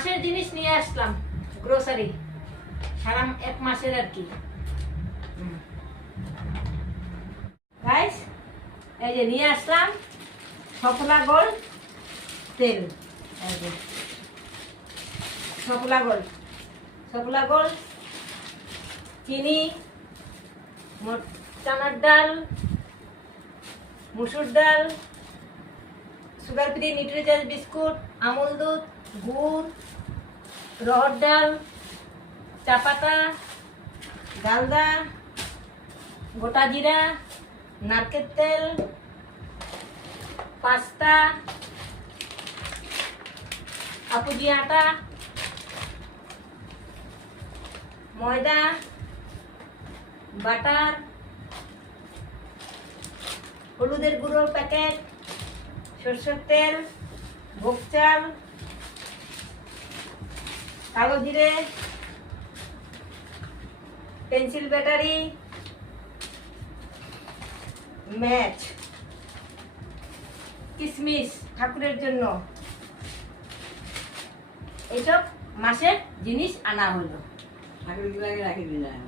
মাসের জিনিস নিয়ে আসলাম, গ্রোসারি সারা এক মাসের আর কি। গাইস, এই যে নিয়ে আসলাম সফলা গোল্ড তেল। এই যে সফলা গোল্ড, চিনি, চানার ডাল, মুসুর ডাল, sugar free Nutricharge biscuit, Amul দুধ, গুড়, রহর ডাল, চা পাতা, ডালদা, গোটা জিরা, নারকেল তেল, পাস্তা, আপুজি আটা, ময়দা, বাটার, হলুদের গুঁড়ো প্যাকেট, সরষের তেল, ভোগ চাল, কালো জিরে, পেন্সিল ব্যাটারি, ম্যাচ, কিশমিশ ঠাকুরের জন্য, এইসব মাসের জিনিস আনা হলো। ঠাকুর রাখি দিলাম।